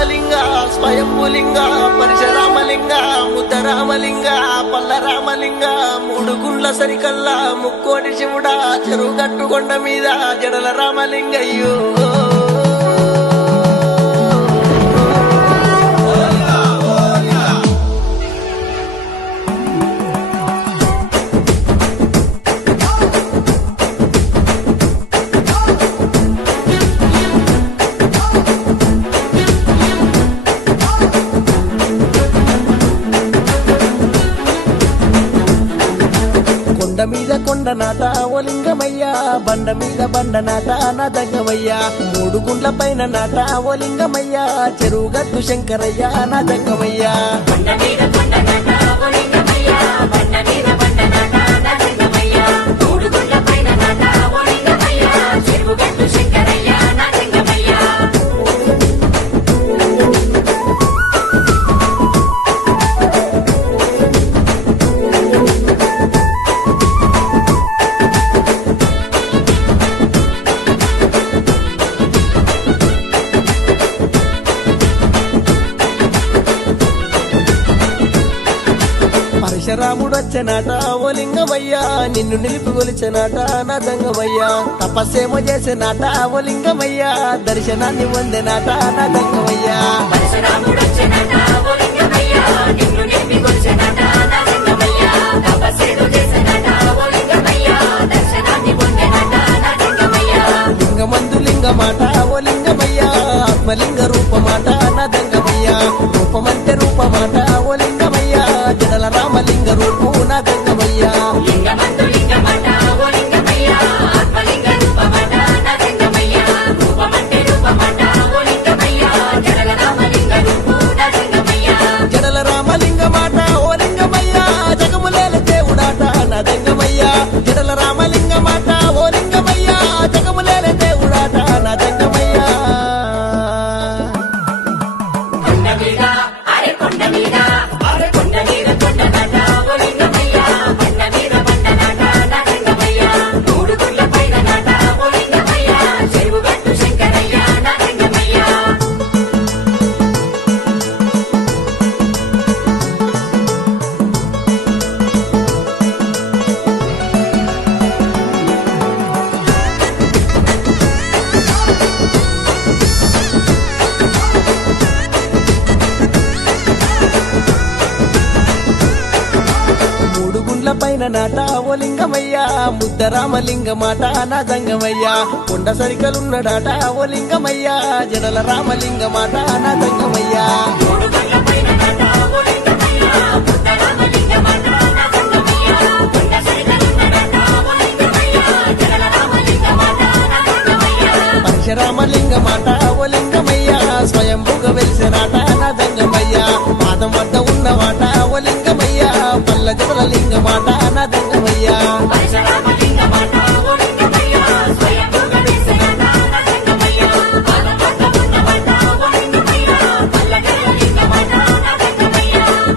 రామలింగ స్వయంభులింగ పరశురామలింగ ముద్దరామలింగ పల్లరామలింగ మూడు గుండ్ల సరికల్లా ముక్కోటి శివుడా చెరువు గట్టుకొండ మీద జడల రామలింగయ్యో కొండ మీద కొండ నాట ఓ లింగమయ్యా బండ మీద బండ నాట నా దంగమయ్యా మూడు గుండ్ల పైన నాట ఓ లింగమయ్యా చెరువు గట్టు శంకరయ్యా నా దంగమయ్యా పరశురాముడు వచ్చనాట ఓ లింగమయ్యా నిన్ను నిలిపి కొలిచనాట నా దంగమయ్యా తపస్సేమో చేసినాట ఓ లింగమయ్యా దర్శనాన్ని పొందినాట నా దంగమయ్యా లింగమందు లింగమాట ఓ లింగమయ్యా ఆత్మలింగ రూపమాట నా దంగమయ్యా రూపమంటే రూపమాట ఓ లింగమయ్యా జడల రామలింగ రూపు నా దంగమయ్యా జడల రామలింగ మాట ఓ లింగమయ్యా జగములేల దేవుడాట నా దంగమయ్యా జడల రామలింగ మాట ఓ లింగమయ్యా జగములేల దేవుడాట నా దంగమయ్యా పైన నాట ఓ లింగమయ్యా ముద్దరామలింగ మాట నా దంగమయ్యా కొండ సరికలున్నడాట ఓ లింగమయ్యా జడల రామలింగ మాట నా దంగమయ్యా పరశురామలింగ మాట ఓ లింగమయ్యా స్వయంభుగా వెలిసినాట నా దంగమయ్యా పాదం వద్ద ఉన్నవాట ఓ లింగమయ్యా పల్ల జడల లింగ మాట నా దంగమయ్యా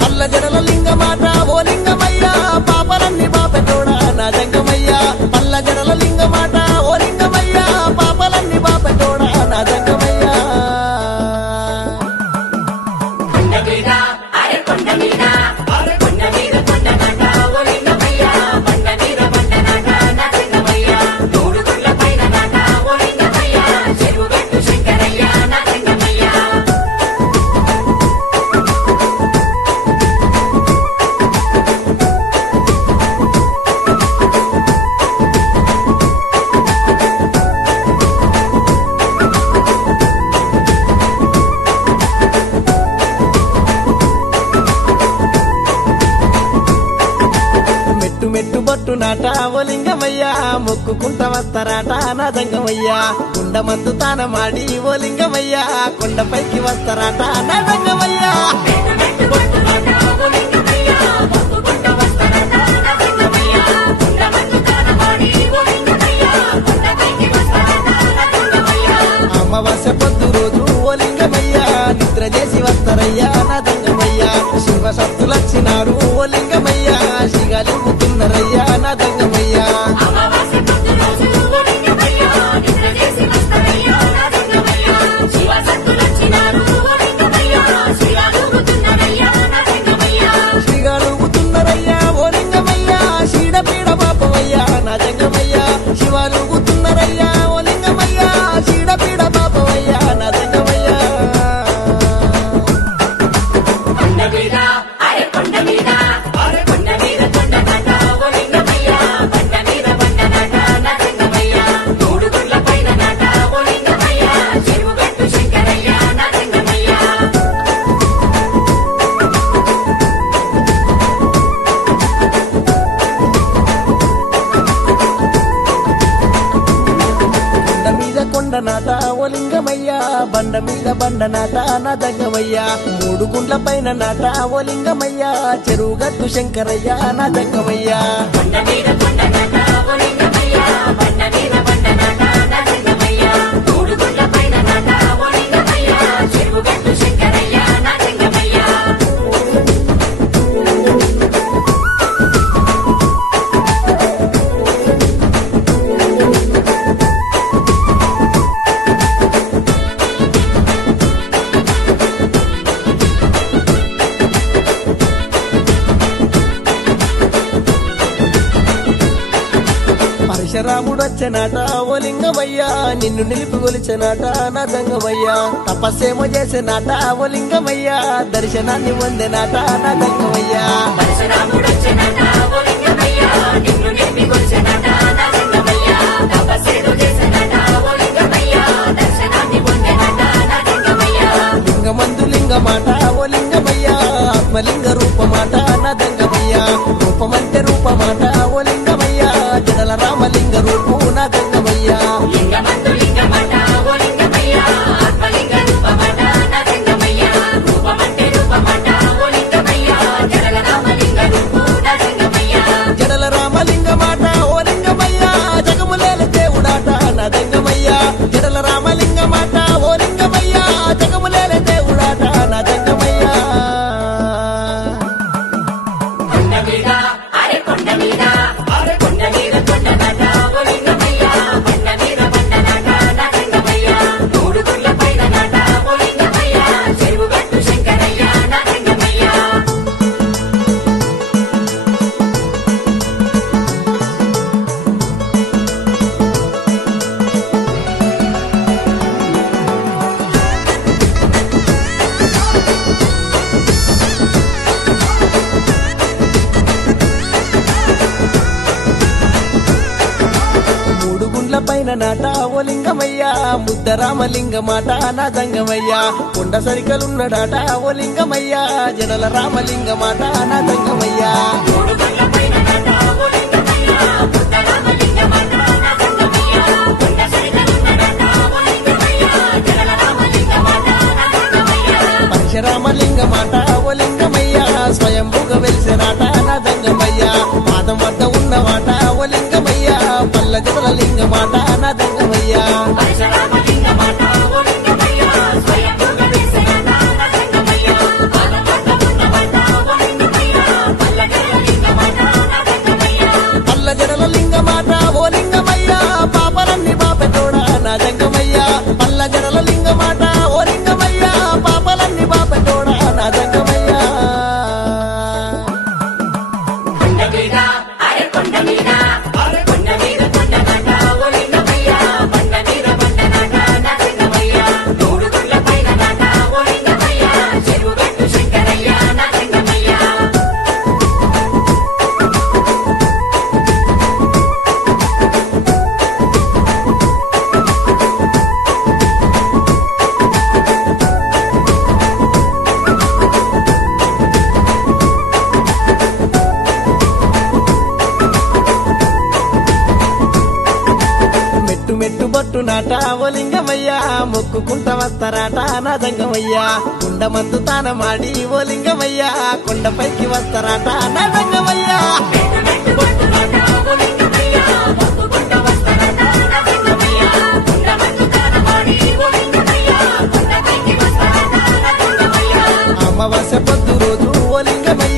పల్ల జడల లింగ మాట ఓ లింగమయ్యా పాపలన్నీ బాపెటోడా నా దంగమయ్యా పల్ల జడల లింగ మాట ఓ లింగమయ్యా పాపలన్నీ బాపెటోడా నా దంగమయ్యా మెట్టు బొట్టు నాట ఓ లింగమయ్యా మొక్కుకుంట వస్తారాట నా దంగమయ్యా కుండ మందు తాన మాడి ఓ లింగమయ్యా కొండపైకి వస్తారాట నా దంగమయ్యా అమావాస్య పొద్దు రోజు ఓ లింగమయ్యా నిద్ర చేసి వస్తారయ్యా నా దంగమయ్యా శివ సత్తులొచ్చినారు ఓ లింగమయ్యా శిగలింగుతున్నారయ్యా నా దంగమయ్యా శివ సత్తులొచ్చినారు బండ నాట నా దంగమయ్య మూడు గుండ్ల పైన నాట ఓ లింగమయ్య చెరువు గట్టు శంకరయ్య నా దంగమయ్య కొండ మీద కొండ నాట ఓ లింగమయ్య బండ మీద బండ నాట నా లింగమయ్య మూడు గుండ్ల పైన నాట ఓ లింగమయ్య చెరువు గట్టు శంకరయ్య నా లింగమయ్య పరశురాముడు వచ్చనాట ఓ లింగమయ్య నిన్ను నిలిపి గొలిచనాట నా దంగమయ్య తపస్సేమో చేసినాట ఓ లింగమయ్య దర్శనాన్ని పొందినాట నా దంగమయ్య పరశురాముడొచ్చినాట ఓ లింగమయ్య నిన్ను నిలిపి కొలిచెనాట నా లింగమయ్య తపస్సేదో చేసినాట ఓ లింగమయ్య దర్శనాన్ని పొందెనాట నా లింగమయ్య లింగమందు లింగమాట ఓ లింగమయ్య ఆత్మలింగ రూపమాట నా దంగమయ్య రూపమంటే రూపమాట ఓ లింగమయ్య జడల రామలింగ రూపు నా దంగమయ్య లింగమందు లింగమాట ఓ లింగమయ్య ఆత్మలింగ రూపమాట నా లింగమయ్య రూపమంటే రూపమాట ఓ లింగమయ్య జడల రామలింగ రూపు నా లింగమయ్య జడల రామలింగమాట ఓ లింగమయ్య జగములేల దేవుడాట నా దంగమయ్య జడల రామలింగమాట ఓ లింగమయ్య జగములేల దేవుడాట నా దంగమయ్య కొండ మీద అరే కొండ మీద కొండ మీద కొండ నాట ఓ లింగమయ్య బండ మీద బండ నాట నా లింగమయ్య మూడు గుండ్ల పైన నాట ఓ లింగమయ్య చెరువు గట్టు శంకరయ్య నా లింగమయ్య మూడు గుండ్ల పైన నాట ఓ లింగమయ్య ముద్ద రామలింగమాట నా దంగమయ్య కొండ సరికలున్నడాట ఓ లింగమయ్య జడల రామలింగమాట నా దంగమయ్య మూడు గుండ్ల పైన నాట ఓ లింగమయ్య బుద్ధ రామలింగమాట నా లింగమయ్య కొండ సరిగలున్న నాట ఓ లింగమయ్య జడల రామలింగమాట నా లింగమయ్య పరశురామలింగమాట ఓ లింగమయ్య స్వయంభుగ వెలిసినాట నా దంగమయ్య పాదం వద్ద ఉన్నమాట ఓ లింగమయ్య పల్ల జడల లింగమాట నా దంగమయ్య పరశురామలింగమాట ఓ లింగమయ్య స్వయంభుగ వెలిసినాట నా లింగమయ్య పాదం వద్ద ఉన్నమాట ఓ లింగమయ్య పల్లగల లింగమాట నా లింగమయ్య పల్ల జడల లింగమాట ఓ లింగమయ్య పాపలన్నీ బాపెటోడా నా దంగమయ్య పల్ల జడల లింగమాట ఓ లింగమయ్య పాపలన్నీ బాపెటోడా నా దంగమయ్య కొండ మీద అరే కొండ మీద కొండ మీద కొండ నాట ఓ లింగమయ్య బండ మీద బండ నాట నా లింగమయ్య మూడు గుండ్ల పైన నాట ఓ లింగమయ్య చెరువు గట్టు శంకరయ్య నా లింగమయ్య మెట్టు మెట్టు బొట్టు నాట ఓ లింగమయ్య మొక్కుకుంట వస్తారాట నా దంగమయ్య కుండ మందు తానమాడి ఓ లింగమయ్య కొండపైకి వస్తారాట నా దంగమయ్య మెట్టు మెట్టు బొట్టు నాట ఓ లింగమయ్య మొక్కుకుంట వస్తారట నా లింగమయ్య కొండ మందు తానమాడి ఓ లింగమయ్య కొండపైకి వస్తారట నా లింగమయ్య అమావాస్య పొద్దు రోజు ఓ లింగమయ్య